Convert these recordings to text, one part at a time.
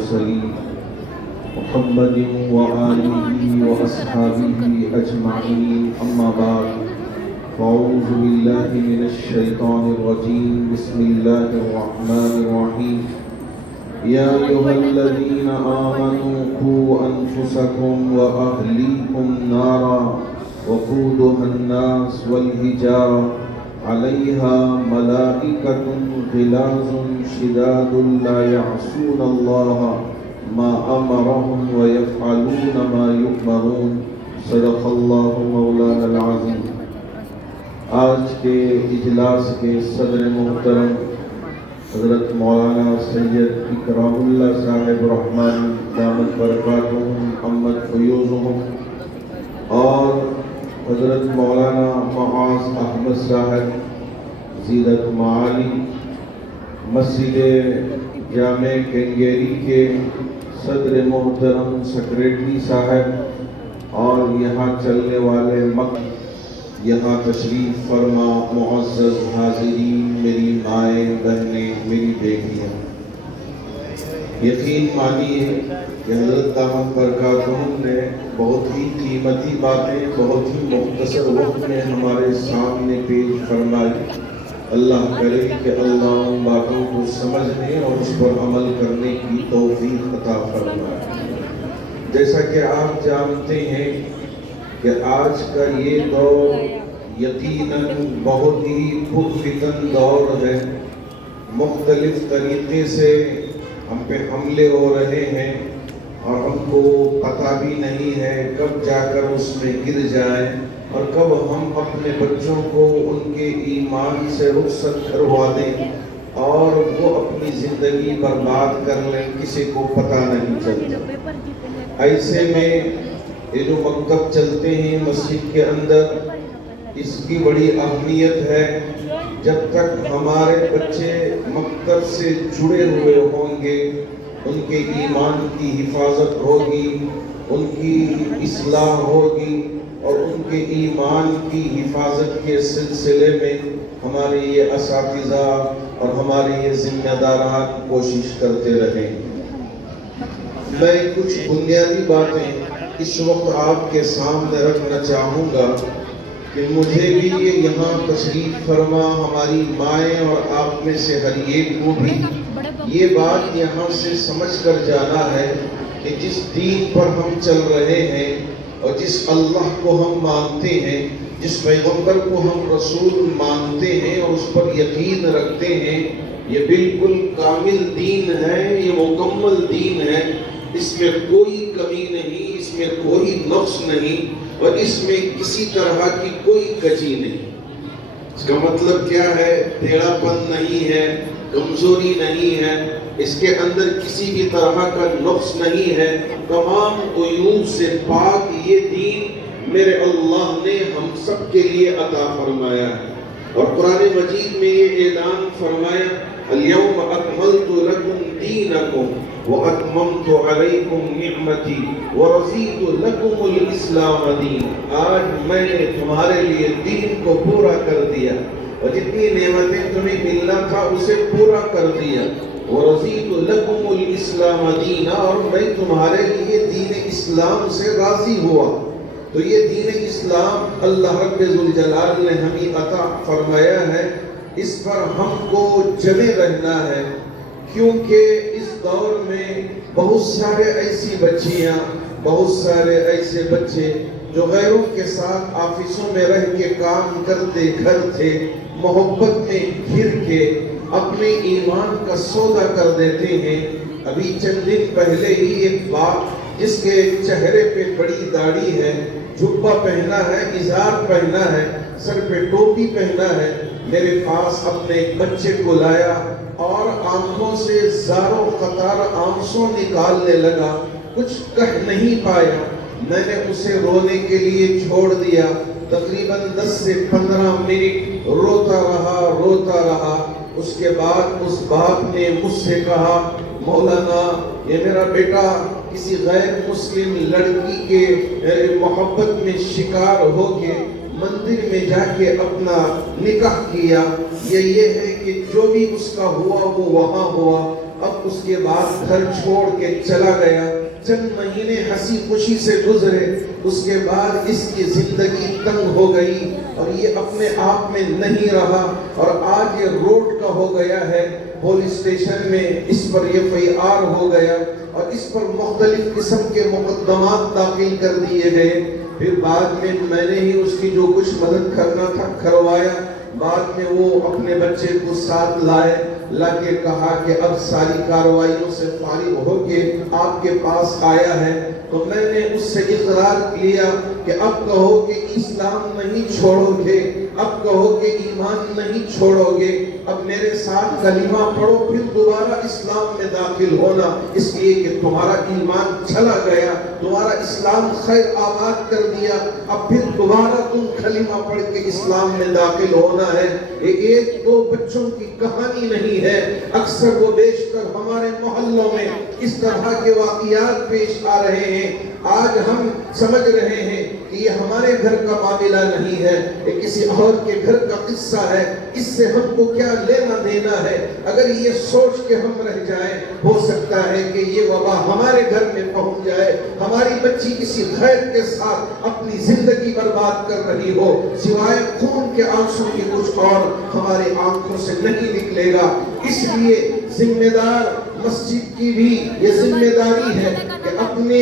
المرسلين محمد وآله وأصحابه أجمعين أما بعد فأعوذ بالله من الشيطان الرجيم بسم الله الرحمن الرحيم يا أيها الذين آمنوا قوا أنفسكم وأهليكم نارا وقودها الناس والحجارة عليها ملائكة غلاظ شداد لا يعصون الله ما أمرهم ويفعلون ما يؤمرون صدق الله مولانا العظيم۔ آج کے اجلاس کے صدر محترم حضرت مولانا سید اکرام اللہ صاحب رحمانی دامت برکاتہم امت فیوزہم اور حضرت مولانا معاذ احمد صاحب زیدت معالی مسجد جامع کنگیری کے صدر محترم سیکریٹری صاحب اور یہاں چلنے والے یہاں تشریف فرما معزز حاضرین، میری مائیں بہنیں، میری بیٹیاں، یقین مانیے کہ حضرت دامت برکاتہم نے بہت ہی قیمتی باتیں بہت ہی مختصر وقت میں ہمارے سامنے پیش فرمائی۔ اللہ کرے کہ اللہ ان باتوں کو سمجھنے اور اس پر عمل کرنے کی توفیق عطا فرمائے۔ جیسا کہ آپ جانتے ہیں کہ آج کا یہ دور یقیناً بہت ہی پرفتن دور ہے، مختلف طریقے سے ہم پہ حملے ہو رہے ہیں اور ہم کو پتہ بھی نہیں ہے کب جا کر اس میں گر جائیں اور کب ہم اپنے بچوں کو ان کے ایمان سے رخصت کروا دیں اور وہ اپنی زندگی برباد کر لیں، کسی کو پتہ نہیں چلتا۔ ایسے میں یہ جو مکتب چلتے ہیں مسجد کے اندر، اس کی بڑی اہمیت ہے۔ جب تک ہمارے بچے مکتب سے جڑے ہوئے ہوں گے، ان کے ایمان کی حفاظت ہوگی، ان کی اصلاح ہوگی اور ان کے ایمان کی حفاظت کے سلسلے میں ہمارے یہ اساتذہ اور ہمارے یہ ذمہ داران کوشش کرتے رہیں۔ میں کچھ بنیادی باتیں اس وقت آپ کے سامنے رکھنا چاہوں گا کہ مجھے بھی یہاں تشریف فرما ہماری مائیں اور آپ میں سے ہر ایک کو بھی یہ بات یہاں سے سمجھ کر جانا ہے کہ جس دین پر ہم چل رہے ہیں اور جس اللہ کو ہم مانتے ہیں، جس پیغمبر کو ہم رسول مانتے ہیں اور اس پر یقین رکھتے ہیں، یہ بالکل کامل دین ہے، یہ مکمل دین ہے۔ اس میں کوئی کمی نہیں، اس میں کوئی نقص نہیں اور اس میں کسی طرح کی کوئی کجی نہیں۔ اس کا مطلب کیا ہے؟ ٹیڑھا پن نہیں ہے، کمزوری نہیں ہے، اس کے اندر کسی بھی طرح کا نقص نہیں ہے، تمام عیوب سے پاک یہ دین میرے اللہ نے ہم سب کے لیے عطا فرمایا ہے۔ اور قرآن مجید میں یہ اعلان فرمایا، اليوم اکملت لکم دینکم وَأَتْمَمْتُ عَلَيْكُمْ نِعْمَتِي وَرَضِيتُ لَكُمُ الْإِسْلَامَ دِينَ۔ آج میں نے تمہارے لیے دین کو پورا کر دیا اور جتنی نعمتیں تمہیں ملنا تھا اسے پورا کر دیا۔ وَرَضِيتُ لَكُمُ الْإِسْلَامَ دِينَ، اور میں تمہارے لیے دین اسلام سے راضی ہوا۔ تو یہ دین اسلام اللہ رب ذوالجلال نے ہمیں عطا فرمایا ہے، اس پر ہم کو جمے رہنا ہے، کیونکہ اس دور میں بہت سارے ایسی بچیاں، بہت سارے ایسے بچے جو غیروں کے ساتھ آفسوں میں رہ کے کام کرتے گھر تھے، محبت میں گھر کے اپنے ایمان کا سودا کر دیتے ہیں۔ ابھی چند دن پہلے ہی ایک باپ جس کے چہرے پہ بڑی داڑھی ہے، جبہ پہنا ہے، ازار پہنا ہے، سر پہ ٹوپی پہنا ہے، میرے پاس اپنے ایک بچے کو لایا اور آنکھوں سے زاروں قطار آنسوں نکالنے لگا، کچھ کہہ نہیں پایا۔ میں نے اسے رونے کے لیے چھوڑ دیا، تقریباً 10 سے 15 منٹ روتا رہا۔ اس کے بعد اس باپ نے مجھ سے کہا، مولانا یہ میرا بیٹا کسی غیر مسلم لڑکی کے محبت میں شکار ہو کے مندر میں جا کے اپنا نکاح کیا، یہ ہے کہ جو بھی اس کا ہوا وہ وہاں ہوا، اب اس کے بعد گھر چھوڑ کے چلا گیا، چند مہینے ہنسی خوشی سے گزرے، اس کے بعد اس کی زندگی تنگ ہو گئی اور یہ اپنے آپ میں نہیں رہا، اور آج یہ روڈ کا ہو گیا ہے، پولیس اسٹیشن میں اس پر FIR ہو گیا اور اس پر مختلف قسم کے مقدمات داخل کر دیے گئے۔ پھر بعد میں نے ہی اس کی جو کچھ مدد کرنا تھا کروایا۔ بعد میں وہ اپنے بچے کو ساتھ لائے، لا کے کہا کہ اب ساری کارروائیوں سے فارغ ہو کے آپ کے پاس آیا ہے، تو میں نے اس سے اقرار کیا کہ اب کہو کہ اسلام نہیں چھوڑو گے، اب کہو کہ ایمان نہیں چھوڑو گے، اب میرے ساتھ کلمہ پڑھو، پھر دوبارہ اسلام میں داخل ہونا، اس لیے کہ تمہارا ایمان چلا گیا، تمہارا اسلام خیر آباد کر دیا، اب پھر دوبارہ تم کلمہ پڑھ کے اسلام میں داخل ہونا ہے۔ ایک دو بچوں کی کہانی نہیں ہے، اکثر و بیشتر ہمارے محلوں میں اس طرح کے واقعات پیش آ رہے ہیں۔ آج ہم سمجھ رہے ہیں کہ یہ ہمارے گھر کا معاملہ نہیں ہے، یہ کسی اور کے گھر کا قصہ ہے، اس سے ہم کو کیا لینا دینا ہے۔ اگر یہ سوچ کے ہم رہ جائیں، ہو سکتا ہے کہ یہ وبا ہمارے گھر میں پہنچ جائے، ہماری بچی کسی غیر کے ساتھ اپنی زندگی برباد کر رہی ہو، سوائے خون کے آنسوں کے کچھ اور ہمارے آنکھوں سے نہیں نکلے گا۔ اس لیے ذمہ دار مسجد کی بھی یہ ذمہ داری ہے کہ اپنے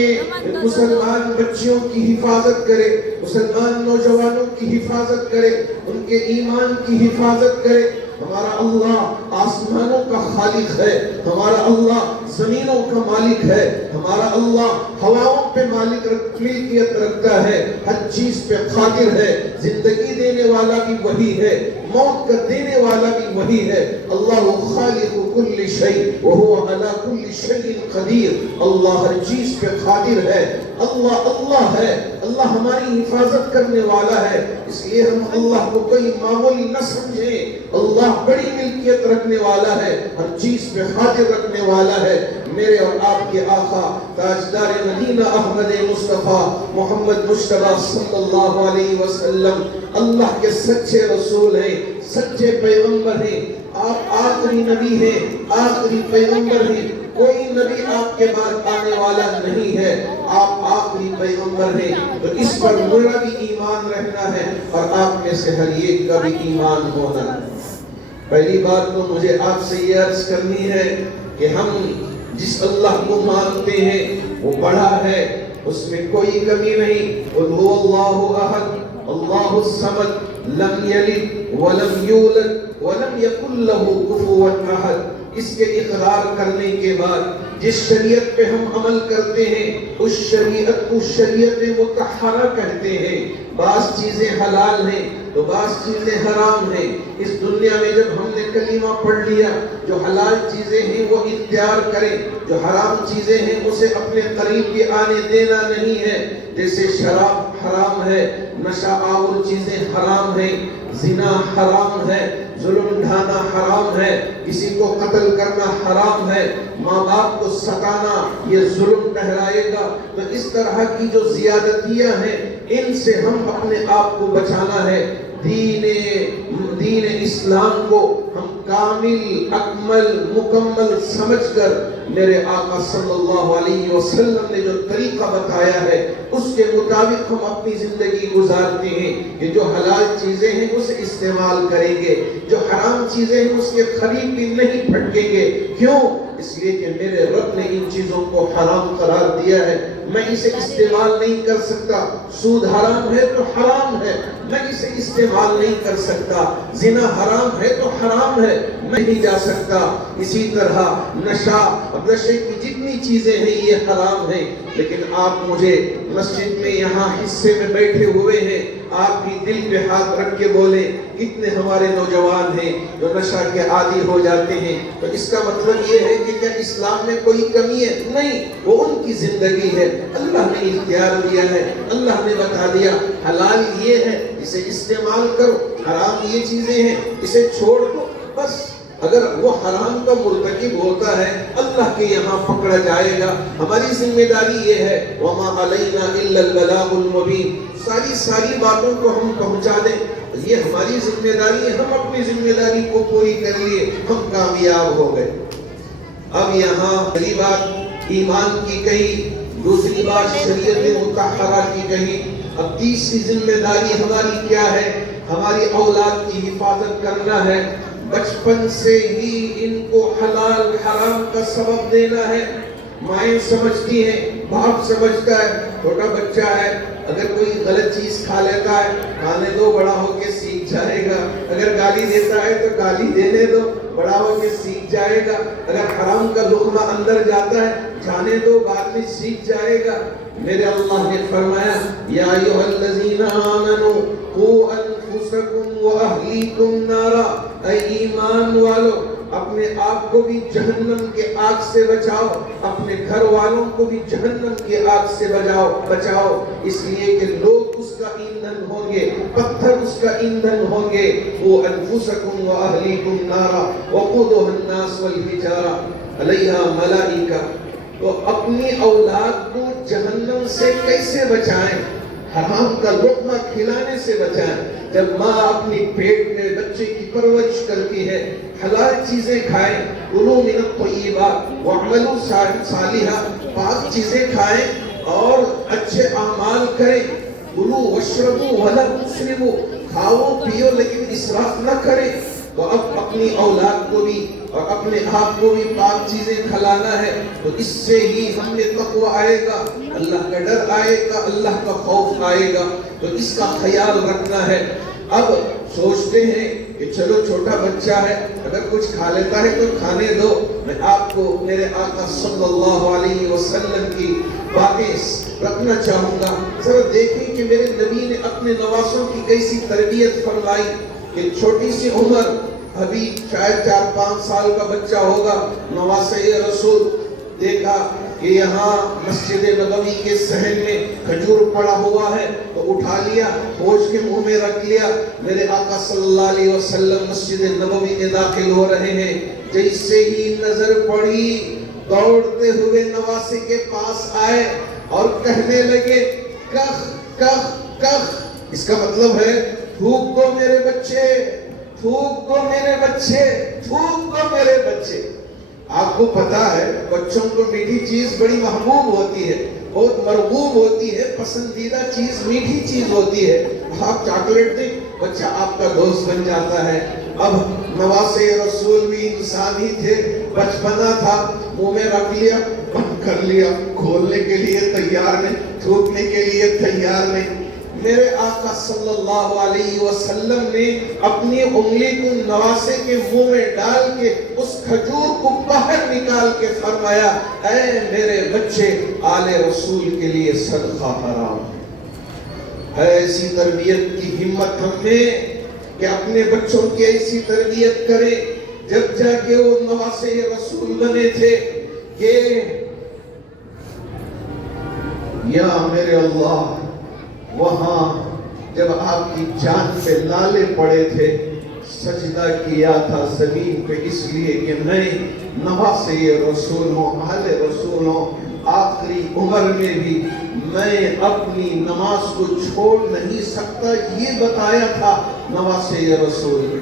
مسلمان بچیوں کی حفاظت کرے، مسلمان نوجوانوں کی حفاظت کرے، ان کے ایمان کی حفاظت کرے۔ ہمارا اللہ آسمانوں کا خالق ہے، ہمارا اللہ زمینوں کا مالک ہے، ہمارا اللہ ہواؤں پہ ملکیت رکھتا ہے، ہر چیز پہ قادر ہے، زندگی دینے والا بھی وہی ہے، موت کا دینے والا بھی وہی ہے۔ اللہ خالق کل شیء وهو على كل شيء قدیر، اللہ ہر چیز پہ قادر ہے، اللہ ہے، اللہ ہماری حفاظت کرنے والا ہے۔ اس لیے ہم اللہ کو کوئی معمولی نہ سمجھیں، اللہ بڑی ملکیت رکھنے والا ہے، ہر چیز پہ قادر رکھنے والا ہے۔ میرے اور آپ کے آقا تاجدار مدینہ احمد مصطفیٰ محمد مصطفیٰ صلی اللہ علیہ وسلم اللہ کے سچے رسول ہیں، سچے پیغمبر ہیں، آپ آخری نبی ہیں، آخری پیغمبر ہیں، کوئی نبی آپ کے بعد آنے والا نہیں ہے، آپ آخری پیغمبر ہیں، تو اس پر میرا بھی ایمان رہنا ہے اور آپ میں سے ہر ایک کا بھی ایمان ہونا ہے۔ پہلی بات تو مجھے آپ سے یہ عرض کرنی ہے کہ ہم جس اللہ کو مانتے ہیں وہ بڑا ہے، اس میں کوئی کمی نہیں۔ قل هو اللہ احد اللہ الصمد لم یلد ولم یولد ولم یکن له کفوا احد۔ اس کے اقرار کرنے کے بعد جس شریعت پہ ہم عمل کرتے ہیں اس شریعت کو شریعت مطہرہ کہتے ہیں۔ بعض چیزیں حلال ہیں تو بعض چیزیں حرام ہیں۔ اس دنیا میں جب ہم نے کلمہ پڑھ لیا، جو حلال چیزیں ہیں وہ اختیار کریں، جو حرام چیزیں ہیں اسے اپنے قریب بھی آنے دینا نہیں ہے۔ جیسے شراب حرام ہے، نشہ آور چیزیں حرام ہیں، زنا حرام ہے، ظلم ڈھانا حرام ہے، کسی کو قتل کرنا حرام ہے، ماں باپ کو ستانا یہ ظلم ٹھہرائے گا۔ تو اس طرح کی جو زیادتیاں ہیں ان سے ہم اپنے آپ کو بچانا ہے۔ دین اسلام کو ہم کامل اکمل مکمل سمجھ کر میرے آقا صلی اللہ علیہ وسلم نے جو طریقہ بتایا ہے اس کے مطابق ہم اپنی زندگی گزارتے ہیں کہ جو حلال چیزیں ہیں اسے استعمال کریں گے، جو حرام چیزیں ہیں اس کے قریب بھی نہیں پھٹکیں گے۔ کیوں؟ اس لیے کہ میرے رب نے ان چیزوں کو حرام قرار دیا ہے، میں اسے استعمال نہیں کر سکتا۔ سود حرام ہے تو حرام ہے، میں اسے استعمال نہیں کر سکتا۔ زنا حرام ہے تو حرام ہے، میں نہیں جا سکتا۔ اسی طرح نشہ، نشے کی جتنی چیزیں ہیں یہ حرام ہیں، لیکن آپ مجھے مسجد میں یہاں حصے میں بیٹھے ہوئے ہیں، آپ بھی دل پہ ہاتھ رکھ کے بولیں کتنے ہمارے نوجوان ہیں جو نشہ کے عادی ہو جاتے ہیں۔ تو اس کا مطلب یہ ہے کہ کیا اسلام میں کوئی کمی ہے؟ نہیں، وہ ان کی زندگی ہے، اللہ نے اختیار دیا ہے، اللہ نے بتا دیا حلال یہ ہے اسے استعمال کرو، حرام یہ چیزیں ہیں اسے چھوڑ دو۔ بس اگر وہ حرام کا مرتکب ہوتا ہے اللہ کے یہاں پکڑا جائے گا۔ ہماری ذمہ داری یہ ہے وَمَا عَلَيْنَا إِلَّا الْبَلَاغُ الْمُبِينُ، ساری باتوں کو ہم پہنچا دیں، یہ ہماری ذمہ داری ہے۔ ہم اپنی ذمہ داری کو پوری کر لیے، ہم کامیاب ہو گئے۔ اب یہاں پہلی بات ایمان کی کہی، دوسری بات شریعت مطہرہ کی کہی، اب تیسری ذمہ داری ہماری کیا ہے؟ ہماری اولاد کی حفاظت کرنا ہے، بچپن سے ہی ان کو حلال حرام کا سبب دینا ہے۔ مائیں سمجھتی ہیں، باپ سمجھتا ہے، چھوٹا بچہ ہے، اگر کوئی غلط چیز کھا لیتا ہے کھانے دو، بڑا ہو کے سیکھ جائے گا، اگر گالی دیتا ہے تو گالی دینے دو، بڑا ہو کے سیکھ جائے گا، اگر حرام کا لقمہ اندر جاتا ہے جانے دو، بعد میں سیکھ جائے گا۔ میرے اللہ نے فرمایا یا ایھا الذین آمنوا قوا انفسکم واہلیکم نارا، اے ایمان والو اپنے آپ کو بھی جہنم کے آگ سے بچاؤ، اپنے گھر والوں کو بھی جہنم کے آگ سے بچاؤ، اس لیے کہ لوگ اس کا ایندھن ہوں گے، پتھر اس کا ایندھن ہوں گے۔ وہ انفسکم واہلیکم نارا وقودها الناس والحجارہ علیہا ملائکہ۔ تو اپنی اولاد کو جہنم سے کیسے بچائیں؟ حرام کا لقمہ کھلانے سے بچائیں۔ جب ماں اپنی پیٹ میں بچے کی پرورش کرتی ہے، حلال چیزیں کھائیں، کلوا من الطیبات واعملوا صالحا، پاک چیزیں کھائیں اور اچھے اعمال کریں۔ کلوا واشربوا ولا تسرفوا، کھاؤ پیو لیکن اسراف نہ کریں۔ تو اب اپنی اولاد کو بھی اور اپنے آپ کو بھی پاک چیزیں کھلانا ہے، تو اس سے ہی ہم میں تقوی آئے گا، اللہ کا ڈر آئے گا، اللہ کا خوف آئے گا، تو اس کا خیال رکھنا ہے۔ اب سوچتے ہیں کہ چلو چھوٹا بچہ ہے، اگر کچھ کھا لیتا ہے تو کھانے دو۔ میں آپ کو میرے آقا صلی اللہ علیہ وسلم کی باتیں رکھنا چاہوں گا۔ ذرا دیکھیں کہ میرے نبی نے اپنے نواسوں کی کیسی تربیت فرمائی کہ چھوٹی سی عمر، ابھی شاید 4-5 سال کا بچہ ہوگا، نواسے رسول دیکھا کہ یہاں مسجد نبوی کے صحن میں کھجور پڑا ہوا ہے تو اٹھا لیا، کھوج کے منہ میں رکھ لیا۔ میرے آقا صلی اللہ علیہ وسلم مسجد نبوی میں داخل ہو رہے ہیں، جیسے ہی نظر پڑی دوڑتے ہوئے نواسے کے پاس آئے اور کہنے لگے کخ کخ کخ، اس کا مطلب ہے تھوک دو میرے بچے، تھوک دو میرے بچے، تھوک دو میرے بچے۔ آپ کو پتا ہے بچوں کو میٹھی چیز بڑی محبوب ہوتی ہے، بہت مرغوب ہوتی ہے، پسندیدہ چیز میٹھی چیز ہوتی ہے۔ آپ چاکلیٹ دیں بچہ آپ کا دوست بن جاتا ہے۔ اب نواسے رسول بھی انسان ہی تھے، بچپنا تھا، منہ میں رکھ لیا، بند کر لیا، کھولنے کے لیے تیار نہیں، تھوکنے کے لیے تیار نہیں۔ میرے آقا صلی اللہ علیہ وسلم نے اپنی انگلی کو نواسے کے منہ میں ڈال کے اس کھجور کو باہر نکال کے فرمایا اے میرے بچے، آل رسول کے لیے صدقہ حرام ہے۔ ایسی تربیت کی ہمت ہم میں کہ اپنے بچوں کی ایسی تربیت کریں، جب جا کے وہ نواسے رسول بنے تھے کہ یا میرے اللہ، وہاں جب آپ کی جان پہ لالے پڑے تھے، سجدہ کیا تھا زمین پہ، اس لیے کہ میں نواسے رسول ہوں، اہل رسول ہوں، آخری عمر میں بھی میں اپنی نماز کو چھوڑ نہیں سکتا، یہ بتایا تھا نواسے رسول نے۔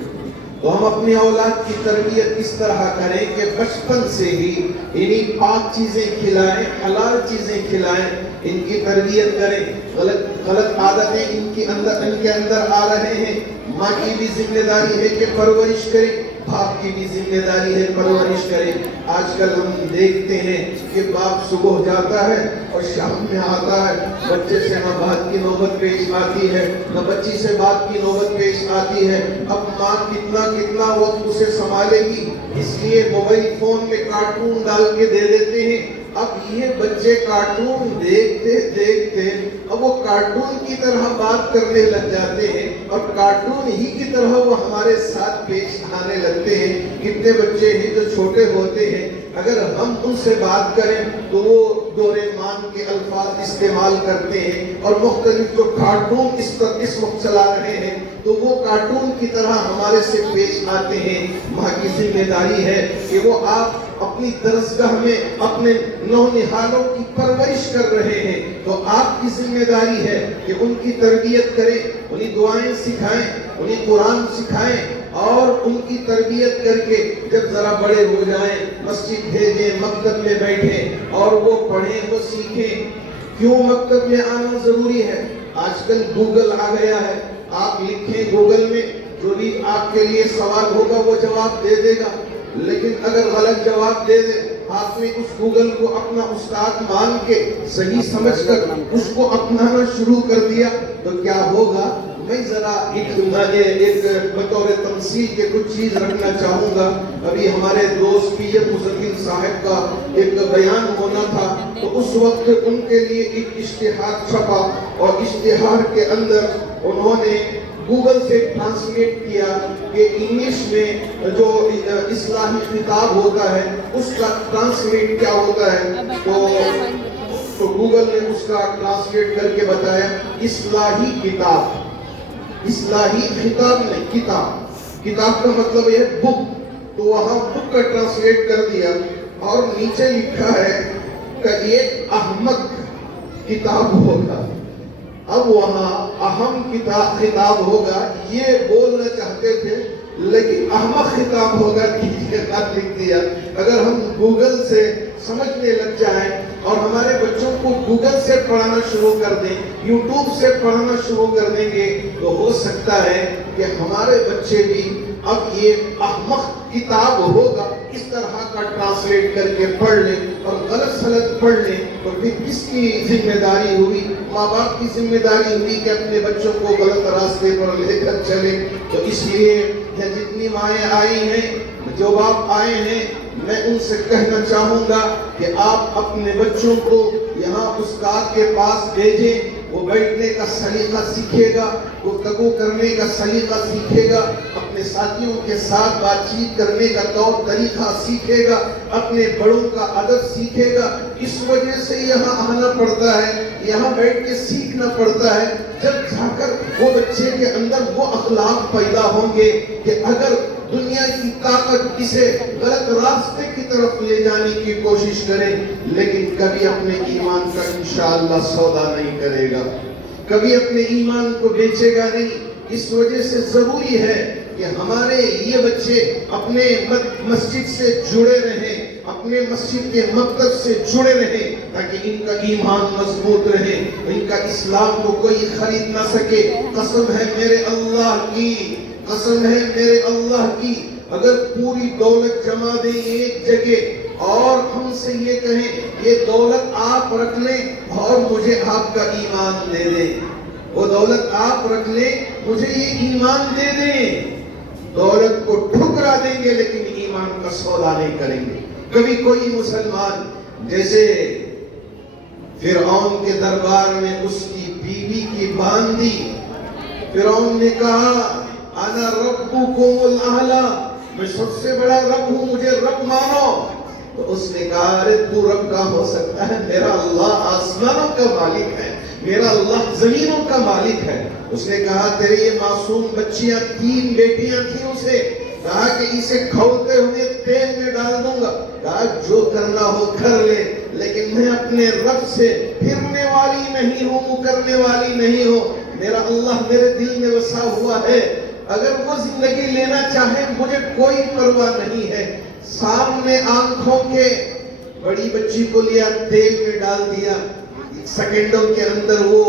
تو ہم اپنی اولاد کی تربیت اس طرح کریں کہ بچپن سے ہی انہیں پاک چیزیں کھلائیں، حلال چیزیں کھلائیں، ان کی تربیت کریں۔ غلط عادتیں ان کے اندر آ رہے ہیں، ماں کی بھی ذمہ داری ہے کہ پرورش کریں، باپ کی بھی ذمہ داری ہے پرورش کریں۔ آج کل ہم دیکھتے ہیں کہ باپ صبح جاتا ہے اور شام میں آتا ہے، بچے سے نہ بات کی نوبت پیش آتی ہے، نہ بچی سے بات کی نوبت پیش آتی ہے۔ اب ماں کتنا وقت اسے سنبھالے گی، اس لیے موبائل فون میں کارٹون ڈال کے دے دیتے ہیں۔ اب یہ بچے کارٹون دیکھتے دیکھتے اب وہ کارٹون کی طرح بات کرنے لگ جاتے ہیں اور کارٹون ہی کی طرح وہ ہمارے ساتھ پیش آنے لگتے ہیں۔ کتنے بچے ہیں جو چھوٹے ہوتے ہیں، اگر ہم ان سے بات کریں تو وہ ڈوریمان کے الفاظ استعمال کرتے ہیں، اور مختلف جو کارٹون اس وقت چلا رہے ہیں تو وہ کارٹون کی طرح ہمارے سے پیش آتے ہیں۔ ماں کی ذمہ داری ہے کہ وہ آپ اپنی درسگاہ میں اپنے نونہالوں کی پرورش کر رہے ہیں تو آپ کی ذمہ داری ہے کہ ان کی تربیت کریں، انہیں دعائیں سکھائیں، انہیں قرآن سکھائیں، اور ان کی تربیت کر کے جب ذرا بڑے ہو جائیں مسجد بھیجیں، مکتب میں بیٹھیں اور وہ پڑھیں، وہ سیکھیں۔ کیوں مکتب میں آنا ضروری ہے؟ آج کل گوگل آ گیا ہے، آپ لکھیں گوگل میں، جو بھی آپ کے لیے سوال ہوگا وہ جواب دے دے گا۔ لیکن اگر غلط جواب دے دے، آپ نے اس گوگل کو اپنا استاد مان کے صحیح سمجھ کر اس کو اپنانا شروع کر دیا تو کیا ہوگا؟ میں ذرا ایک بطور تمثیل کے کچھ چیز رکھنا چاہوں گا۔ ابھی ہمارے دوست پی ایم مزمل صاحب کا ایک بیان ہونا تھا، تو اس وقت ان کے لیے ایک اشتہار چھپا، اور اشتہار کے اندر انہوں نے گوگل سے ٹرانسلیٹ کیا کہ انگلش میں جو اصلاحی خطاب ہوتا ہے اس کا ٹرانسلیٹ کیا ہوتا ہے، تو گوگل نے اس کا ٹرانسلیٹ کر کے بتایا اصلاحی کتاب۔ اصلاحی خطاب نہیں، کتاب، کتاب کا مطلب ہے بک، تو وہاں بک کا ٹرانسلیٹ کر دیا، اور نیچے لکھا ہے کہ ایک احمق کتاب ہوگا۔ اب وہاں اہم خطاب ہوگا یہ بولنا چاہتے تھے، لیکن احمق خطاب ہوگا نیچے خط لکھ دیا۔ اگر ہم گوگل سے سمجھنے لگ جائیں اور ہمارے بچوں کو گوگل سے پڑھانا شروع کر دیں، یوٹیوب سے پڑھانا شروع کر دیں گے، تو ہو سکتا ہے کہ ہمارے بچے بھی اب یہ احمق کتاب ہوگا اس طرح کا ٹرانسلیٹ کر کے پڑھ لیں اور غلط سلط پڑھ لیں، تو پھر کس کی ذمہ داری ہوئی؟ ماں باپ کی ذمہ داری ہوئی کہ اپنے بچوں کو غلط راستے پر لے کر چلے۔ تو اس لیے جتنی مائیں آئی ہیں، جو باپ آئے ہیں، میں ان سے کہنا چاہوں گا کہ آپ اپنے بچوں کو یہاں استاد کے پاس بھیجیں، وہ بیٹھنے کا سلیقہ سیکھے گا، گفتگو کرنے کا سلیقہ سیکھے گا، اپنے ساتھیوں کے ساتھ بات چیت کرنے کا طور طریقہ سیکھے گا، اپنے بڑوں کا ادب سیکھے گا۔ اس وجہ سے یہاں آنا پڑتا ہے، یہاں بیٹھ کے سیکھنا پڑتا ہے، جب جا کر وہ بچے کے اندر وہ اخلاق پیدا ہوں گے کہ اگر دنیا کی طاقت اسے غلط راستے کی طرف لے جانے کی کوشش کرے، لیکن کبھی اپنے ایمان کا انشاءاللہ سودا نہیں کرے گا، کبھی اپنے ایمان کو بیچے گا نہیں۔ اس وجہ سے ضروری ہے کہ ہمارے یہ بچے اپنے مسجد سے جڑے رہیں، اپنے مسجد کے مکتب سے جڑے رہیں، تاکہ ان کا ایمان مضبوط رہے، ان کا اسلام کو کوئی خرید نہ سکے۔ قسم ہے میرے اللہ کی، قسم ہے میرے اللہ کی، اگر پوری دولت جمع دیں ایک جگہ اور ہم سے یہ کہیں یہ دولت آپ رکھ لیں اور مجھے آپ کا ایمان دے دیں، وہ دولت آپ رکھ لیں مجھے یہ ایمان دے دیں، دولت کو ٹھکرا دیں گے لیکن ایمان کا سودا نہیں کریں گے۔ کبھی کوئی مسلمان جیسے فرعون کے دربار میں اس کی بیوی کی باندھی، فرعون نے کہا انا ربکم الاعلی، میں سب سے بڑا رب ہوں، مجھے رب مانو۔ تو اس نے کہا ارے تو رب کا ہو سکتا ہے، میرا اللہ آسمانوں کا مالک ہے، میرا اللہ زمینوں کا مالک ہے۔ اس نے کہا تیرے یہ معصوم بچیاں، 3 بیٹیاں تھیں، اسے کہا کہ اسے کھولتے ہوئے تیل میں ڈال دوں گا، کہا جو کرنا ہو کر لے، لیکن میں اپنے رب سے پھرنے والی نہیں ہوں، مکرنے والی نہیں ہوں، میرا اللہ میرے دل میں وسا ہوا ہے، اگر وہ زندگی لینا چاہے مجھے کوئی پرواہ نہیں ہے۔ سامنے آنکھوں کے بڑی بچی کو لیا، تیل میں ڈال دیا، سیکنڈوں کے اندر وہ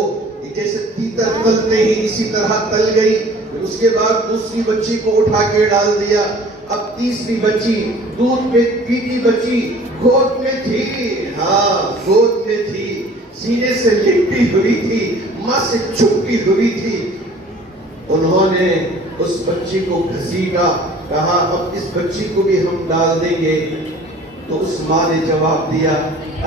جیسے تیتر تلتے ہی اسی طرح تل گئی۔ اس کے بعد دوسری بچی کو اٹھا کے ڈال دیا، اب تیسری بچی دودھ پہ پیتی بچی گود میں تھی، ہاں گود میں تھی، سینے سے لپٹی ہوئی تھی، ماں سے چھپی ہوئی تھی۔ انہوں نے اس بچی کو گھسیٹا، کہا اب اس بچی کو بھی ہم ڈال دیں گے۔ تو اس ماں نے جواب دیا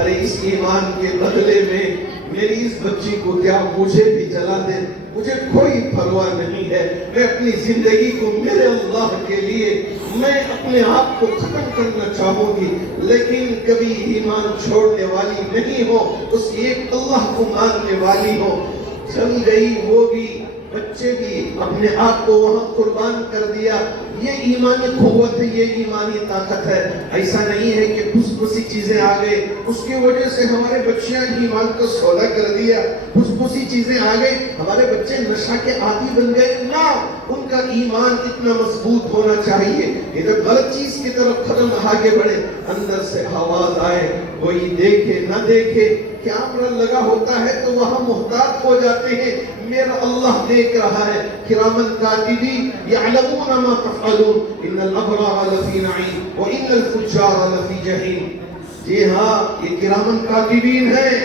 ارے اس ایمان کے بدلے میں میری اس بچی کو کیا مجھے بھی جلا دے، مجھے کوئی پرواہ نہیں ہے، میں اپنی زندگی کو میرے اللہ کے لیے میں اپنے آپ کو ختم کرنا چاہوں گی، لیکن کبھی ایمان چھوڑنے والی نہیں ہو، اس ایک اللہ کو ماننے والی ہو۔ چل گئی وہ بھی، بچے بھی اپنے آپ کو وہاں قربان کر دیا. یہ ایمانی قوت ہے, یہ ایمانی طاقت ہے. ایسا نہیں ہے کہ کچھ کچھ چیزیں آ گئے اس کی وجہ سے ہمارے بچیاں ایمان کو سودا کر دیا, کچھ چیزیں آ گئے ہمارے بچے نشہ کے عادی بن گئے. نہ, ان کا ایمان اتنا مضبوط ہونا چاہیے کہ جب غلط چیز کی طرف قدم آگے بڑھے اندر سے آواز آئے, کوئی دیکھے نہ دیکھے, کیمرہ لگا ہوتا ہے تو وہاں محتاط ہو جاتے ہیں, میرا اللہ دیکھ رہا ہے. کرامن کاتبین یعلمون ما تفعلون ان الابرار لفی نعیم وان الفجار لفی جحیم. جی ہاں, یہ کرامن کاتبین ہیں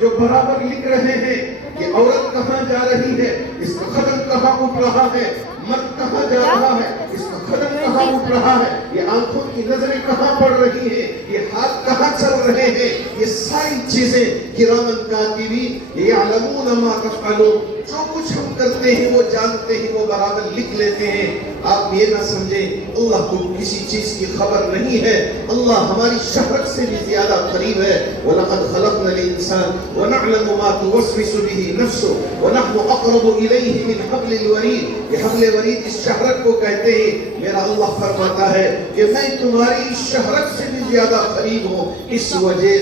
جو برابر لکھ رہے ہیں کہ عورت کہاں جا رہی ہے, اس کا قدم کہاں اٹھ رہا ہے, مرد کہاں جا رہا ہے, اس کا قدم کہاں اٹھ رہا ہے, یہ آنکھوں کی نظریں کہاں پڑ رہی ہیں, یہ ہاتھ کہاں چل رہے ہیں. یہ ساری چیزیں کرامن کاتبین یعلمون ما تفعلون, جو کچھ ہم کرتے ہیں وہ جانتے ہیں, وہ برابر لکھ لیتے ہیں. آپ یہ نہ سمجھیں اللہ کو کسی چیز کی خبر نہیں ہے, اللہ ہماری شہرت سے بھی زیادہ قریب ہے. وَلَقَدْ خَلَقْنَا الْإِنسَانَ وَنَعْلَمُ مَا تُوَسْوِسُ بِهِ نَفْسُهُ وَنَحْنُ أَقْرَبُ إِلَيْهِ مِنْ حَبْلِ الْوَرِيدِ. یہ حبل ورید اس شہرت کو کہتے ہیں. میرا اللہ فرماتا ہے کہ میں تمہاری اس شہرت سے بھی زیادہ قریب ہوں. اس وجہ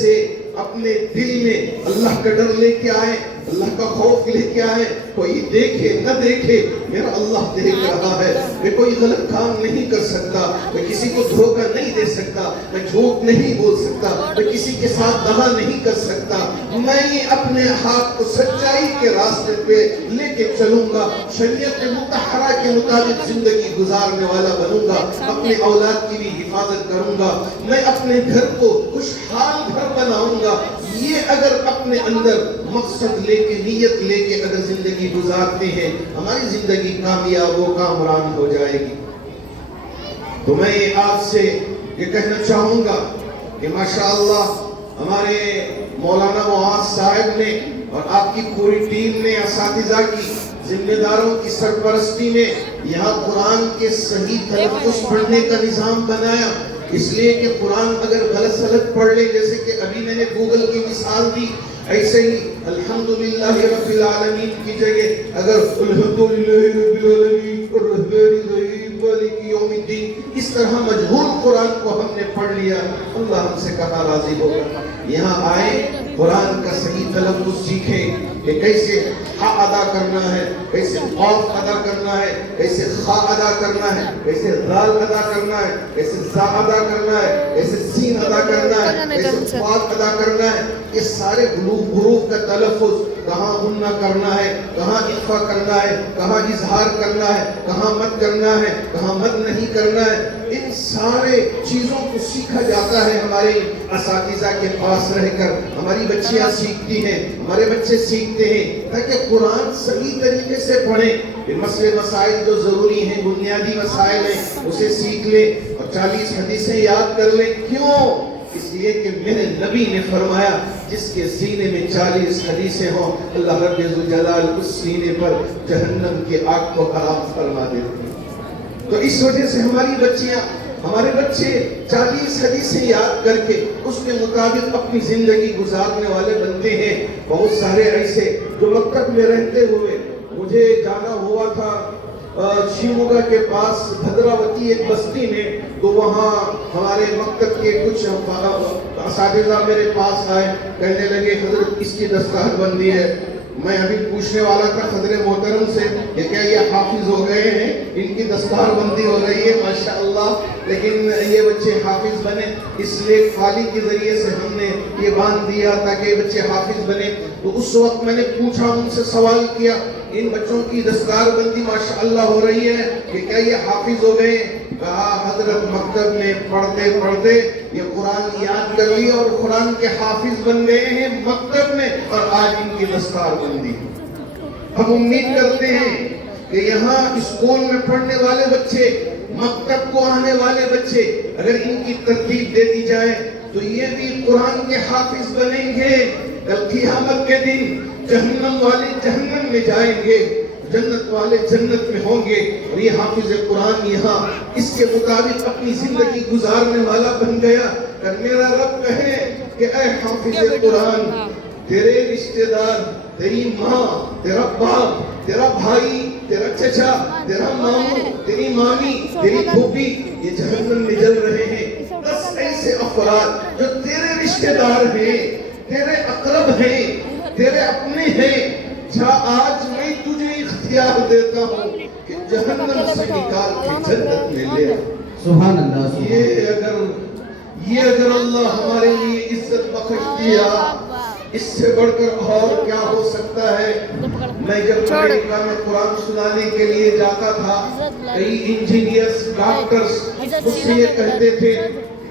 سے اپنے دل میں اللہ کا ڈر لے کے آئے, اللہ کا خوف لے کے آئے. کوئی دیکھے نہ دیکھے میرا اللہ دیکھ رہا ہے. میں کوئی غلط کام نہیں کر سکتا, میں کسی کو دھوکہ نہیں دے سکتا, میں جھوٹ نہیں بول سکتا, میں کسی کے ساتھ دغا نہیں کر سکتا. میں اپنے ہاتھ کو سچائی کے راستے پہ لے کے چلوں گا, شریعت مطہرہ کے مطابق زندگی گزارنے والا بنوں گا, اپنے اولاد کی بھی حفاظت کروں گا, میں اپنے گھر کو خوشحال گھر بناؤں گا. یہ اگر اپنے اندر مقصد لے کے, نیت لے کے اگر زندگی گزارتے ہیں, ہماری زندگی کامیاب و کامران ہو جائے گی. تو میں آپ سے یہ کہنا چاہوں گا کہ ماشاءاللہ ہمارے مولانا معاذ صاحب نے اور آپ کی پوری ٹیم نے, اساتذہ کی ذمہ داروں کی سرپرستی میں یہاں قرآن کے صحیح تلفظ پڑھنے کا نظام بنایا. اس لیے کہ قرآن اگر غلط سلط پڑھ لے, جیسے کہ ابھی میں نے گوگل کی مثال دی, ایسے ہی الحمدللہ رب العالمین کی جگہ اگر الحمدللہ رب العالمین الرحمن الرحیم مالک یوم الدین اس طرح مجہول قرآن کو ہم نے پڑھ لیا, اللہ ہم سے کہاں راضی ہوگا. یہاں آئے, قرآن کا صحیح تلفظ سیکھیں کہ کیسے ہا ادا کرنا ہے, کیسے قاف ادا کرنا ہے, کیسے خا ادا کرنا ہے, کیسے ذال ادا کرنا ہے, کیسے زا ادا کرنا ہے, کیسے سین ادا کرنا ہے, کیسے فات ادا کرنا ہے. یہ سارے حروف کا تلفظ, کہاں غنہ کرنا ہے, کہاں اخفا کرنا ہے, کہاں اظہار کرنا ہے, کہاں مد کرنا ہے, کہاں مد نہیں کرنا ہے, ان سارے چیزوں کو سیکھا جاتا ہے ہمارے اساتذہ کے پاس رہ کر. ہماری بچیاں سیکھتی ہیں, ہمارے بچے سیکھتے ہیں تاکہ قرآن صحیح طریقے سے پڑھیں. مسئلے مسائل جو ضروری ہیں, بنیادی مسائل ہیں, اسے سیکھ لیں اور 40 حدیثیں یاد کر لیں. کیوں؟ اس لیے کہ میرے نبی نے فرمایا جس کے سینے میں 40 حدیثیں ہوں, اللہ رب ذوالجلال اس سینے پر جہنم کی آگ کو حرام فرما دیتے ہیں. تو اس وجہ سے ہمارے بچے 40 حدیثیں یاد کر کے اس کے مطابق اپنی زندگی گزارنے والے بنتے ہیں. بہت سارے ایسے جو مکتب میں رہتے ہوئے, مجھے جانا ہوا تھا شیموگا کے پاس بھدراوتی ایک بستی میں, تو وہاں ہمارے مکتب کے کچھ اساتذہ میرے پاس آئے, کہنے لگے حضرت اس کی دستار بندی ہے. میں ابھی پوچھنے والا تھا صدر محترم سے کہ کیا یہ حافظ ہو گئے ہیں, ان کی دستار بندی ہو رہی ہے ماشاءاللہ, لیکن یہ بچے حافظ بنے اس لیے خالی کے ذریعے سے ہم نے یہ باندھ دیا تاکہ یہ بچے حافظ بنے. تو اس وقت میں نے پوچھا, ان سے سوال کیا, ان بچوں کی دستار بندی ماشاءاللہ ہو رہی ہے کہ کیا یہ حافظ ہو گئے؟ کہا حضرت مکتب میں پڑھتے پڑھتے یہ قرآن یاد کر لیا اور قرآن کے حافظ بن گئے ہیں مکتب میں, اور آج ان کی دستار بندی. ہم امید کرتے ہیں کہ یہاں اسکول میں پڑھنے والے بچے, مکتب کو آنے والے بچے, اگر ان کی ترتیب دے دی جائے تو یہ بھی قرآن کے حافظ بنیں گے. کل قیامت کے دن جہنم والے جہنم میں جائیں گے, جنت والے جنت میں ہوں گے, اور یہ حافظ قرآن یہاں اس کے مطابق اپنی زندگی گزارنے والا بن گیا. اگر میرا رب کہے کہ اے حافظ قرآن تیرے رشتے دار، تیری ماں، تیرا باپ، تیرا بھائی، تیرا چچا، تیرا ماموں، تیری مامی، تیری پھوپھی یہ جہنم میں جل رہے ہیں۔ 10 ایسے افراد جو تیرے رشتے دار ہیں، تیرے اقرب ہیں، تیرے اپنے ہیں، جا آج میں تجھے اختیار دیتا ہوں کہ جہنم سے نکال کے جنت میں لے آ۔ سبحان اللہ۔ یہ اگر اللہ ہمارے لیے عزت بخش دیا، اس سے بڑھ کر اور کیا ہو سکتا ہے؟ میں جب امریکہ میں قرآن سنانے کے لیے جاتا تھا، کئی انجینئرز، ڈاکٹرز مجھ سے یہ کہتے تھے،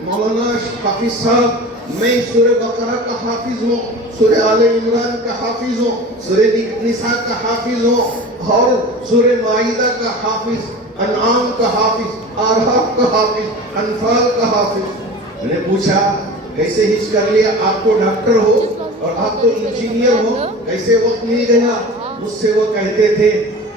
مولانا حافظ صاحب میں سورہ بقرہ کا حافظ ہوں، سورہ آل عمران کا حافظ ہوں، سورہ نساء کا حافظ ہوں، اور سورہ مائدہ کا حافظ، انعام کا حافظ، آراف کا حافظ، انفال کا حافظ۔ میں نے پوچھا کیسے حفظ کر لیا؟ آپ تو ڈاکٹر ہو اور آپ تو انجینئر ہو، کیسے وقت مل گیا؟ مجھ سے وہ کہتے تھے،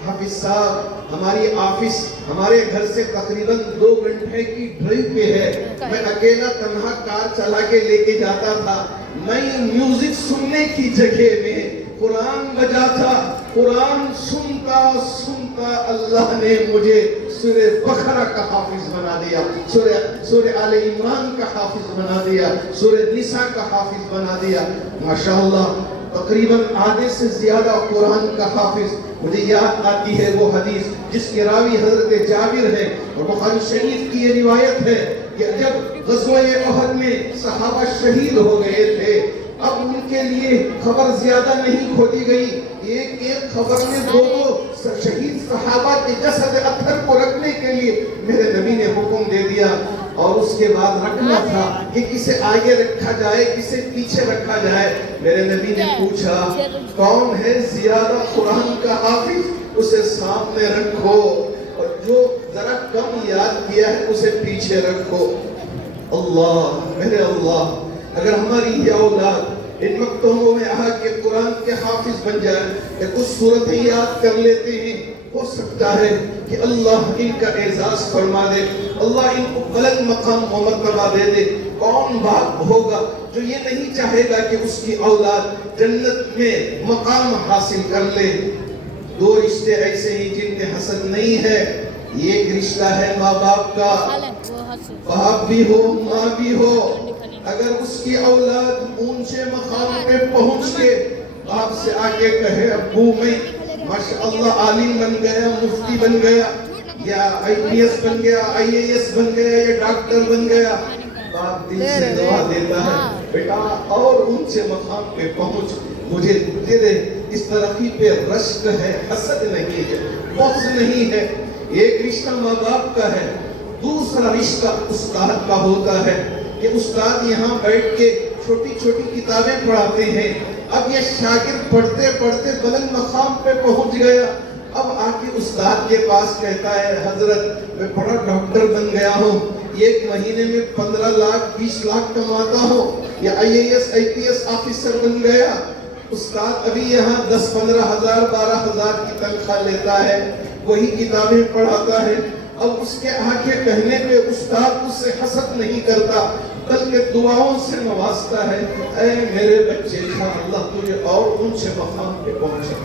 حافظ صاحب ہماری آفس ہمارے گھر سے تقریباً 2 گھنٹے کی ڈرائیو پہ ہے، میں اکیلا تنہا کار چلا کے لے کے جاتا تھا، میں میوزک سننے کی جگہ میں قرآن بجا تھا، قرآن سنتا سنتا اللہ نے مجھے سورہ بقرہ کا حافظ بنا دیا، سورہ آل عمران کا حافظ بنا دیا، سورہ نساء کا حافظ بنا دیا۔ ماشاءاللہ تقریباً آدھے سے زیادہ قرآن کا حافظ۔ مجھے یاد آتی ہے وہ حدیث جس کے راوی حضرت جابر ہے، اور بخاری شریف کی یہ روایت ہے کہ جب غزوہ احد میں صحابہ شہید ہو گئے تھے، اب ان کے لیے خبر زیادہ نہیں کھولی گئی، ایک ایک خبر میں 2 شہید صحابہ کے جسد اطہر کو رکھنے کے لیے میرے نبی نے حکم دے دیا، اور اس کے بعد رکھنا تھا کہ کسے آگے رکھا جائے کسے پیچھے رکھا جائے۔ میرے نبی نے پوچھا کون ہے زیادہ قرآن کا حافظ، اسے سامنے رکھو، اور جو ذرا کم یاد کیا ہے اسے پیچھے رکھو۔ اللہ میرے اللہ، اگر ہماری یہ اولاد ان مکتبوں میں آ کے قرآن کے حافظ بن جائے کہ کچھ صورتیں یاد کر لیتے ہیں، ہو سکتا ہے کہ اللہ ان کا اعزاز فرما دے، اللہ ان کو بلند مقام و مرتبہ دے دے۔ کون باپ ہوگا جو یہ نہیں چاہے گا کہ اس کی اولاد جنت میں مقام حاصل کر لے؟ 2 رشتے ایسے ہیں جن میں حسد نہیں ہے۔ ایک رشتہ ہے ماں باپ کا، باپ بھی ہو ماں بھی ہو، اگر اس کی اولاد اونچے مقام پہ پہنچ کے باپ سے آگے کہے ابو میں ماشاءاللہ عالم بن گیا، مفتی بن گیا، یا IPS بن گیا، IAS بن گیا، یا ڈاکٹر بن گیا، باپ دل سے دعا دیتا ہے بیٹا اور اونچے مقام پہ پہنچ، مجھے تیرے اس ترقی پہ رشک ہے، حسد نہیں ہے، بغض نہیں ہے۔ ایک رشتہ ماں باپ کا ہے، دوسرا رشتہ استاد کا ہوتا ہے کہ استاد یہاں بیٹھ کے چھوٹی چھوٹی کتابیں پڑھاتے ہیں، اب یہ شاگرد پڑھتے پڑھتے بلند مقام پہ پہنچ گیا، اب آ کے استاد کے پاس کہتا ہے حضرت میں بڑا ڈاکٹر بن گیا ہوں، 1 مہینے میں 15 لاکھ 20 لاکھ کماتا ہوں، یا IAS IPS آفیسر بن گیا۔ استاد ابھی یہاں 10-15 ہزار 12 ہزار کی تنخواہ لیتا ہے، وہی کتابیں پڑھاتا ہے۔ اب اس کے آگے کہنے پہ استاد اس سے حسد نہیں کرتا بلکہ دعاؤں سے نوازتا ہے، اے میرے بچے اللہ تجھے اور اونچے مقام پہ پہنچا۔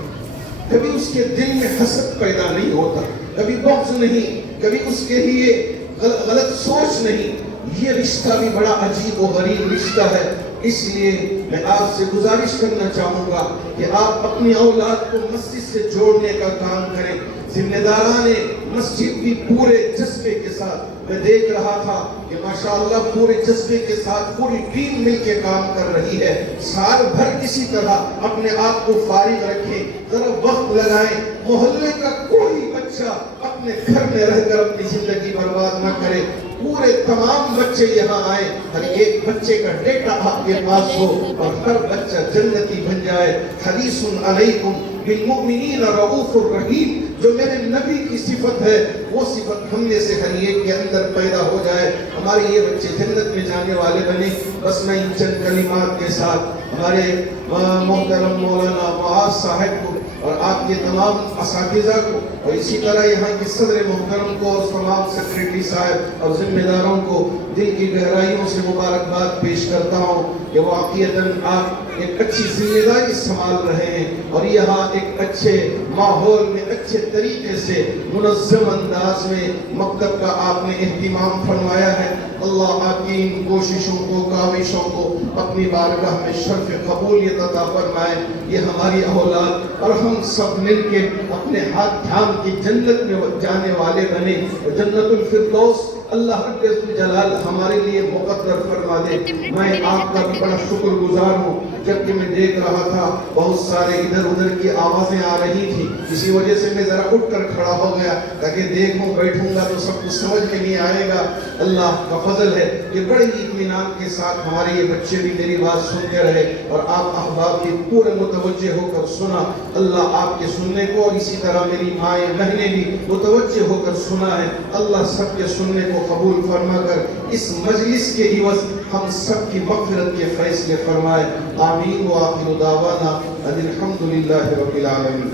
کبھی اس کے دل میں حسد پیدا نہیں ہوتا، کبھی بغض نہیں، کبھی اس کے لیے غلط سوچ نہیں۔ یہ رشتہ بھی بڑا عجیب و غریب رشتہ ہے، اس لیے میں آپ سے گزارش کرنا چاہوں گا کہ آپ اپنی اولاد کو مسجد سے جوڑنے کا کام کریں۔ ذمہ داران مسجد بھی پورے جذبے کے ساتھ، میں دیکھ رہا تھا کہ ماشاءاللہ پورے جذبے کے ساتھ پوری ٹیم مل کے کام کر رہی ہے۔ سال بھر کسی طرح اپنے آپ کو فارغ رکھیں، ذرا وقت لگائیں، محلے کا کوئی بچہ اپنے گھر میں رہ کر اپنی زندگی برباد نہ کرے، پورے تمام بچے یہاں آئے، ہر ایک بچے کا ڈیٹا آپ کے پاس ہو اور ہر بچہ جنتی بن جائے۔ حریص علیکم بالمؤمنین رؤوف الرحیم، جو میرے نبی کی صفت ہے وہ صفت ہم میں سے ہر ایک کے اندر پیدا ہو جائے، ہمارے یہ بچے جنت میں جانے والے بنے۔ بس میں ان چند کلمات کے ساتھ ہمارے محترم مولانا معاذ صاحب کو اور آپ کے تمام اساتذہ کو اور اسی طرح یہاں کی صدر محترم کو اور تمام سیکریٹری صاحب اور ذمہ داروں کو دل کی گہرائیوں سے مبارکباد پیش کرتا ہوں کہ واقعتاً آپ ایک اچھی ذمہ داری سنبھال رہے ہیں اور یہاں ایک اچھے ماحول میں اچھے طریقے سے منظم انداز میں مکتب کا آپ نے اہتمام فرمایا ہے. اللہ آپ کی ان کوششوں کو کاوشوں کو اپنی بارگاہ میں شرف قبولیت عطا فرمائے. یہ ہماری اولاد اور ہم سب مل کے اپنے ہاتھ تھام کی جنت میں جانے والے بنے. جنت الفردوس اللہ رب الجلال ہمارے لیے مقدر فرما دے. میں آپ کا بھی بڑا شکر گزار ہوں. جبکہ میں دیکھ رہا تھا بہت سارے ادھر ادھر کی آوازیں آ رہی تھی, اسی وجہ سے میں ذرا اٹھ کر کھڑا ہو گیا تاکہ دیکھوں بیٹھوں گا تو سب کچھ سمجھ میں نہیں آئے گا. اللہ کا فضل ہے کہ بڑے اطمینان کے ساتھ ہمارے یہ بچے بھی میری بات سنتے رہے اور آپ احباب بھی پورے متوجہ ہو کر سنا. اللہ آپ کے سننے کو اور اسی طرح میری مائیں بہنیں بھی متوجہ ہو کر سنا ہے. اللہ سب کے سننے کو قبول فرما کر اس مجلس کے عوض ہم سب کی مغفرت کے فیصلے فرمائے. آمین وآخر دعوانا ان الحمد للہ رب العالمین.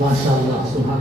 ماشاءاللہ سبحان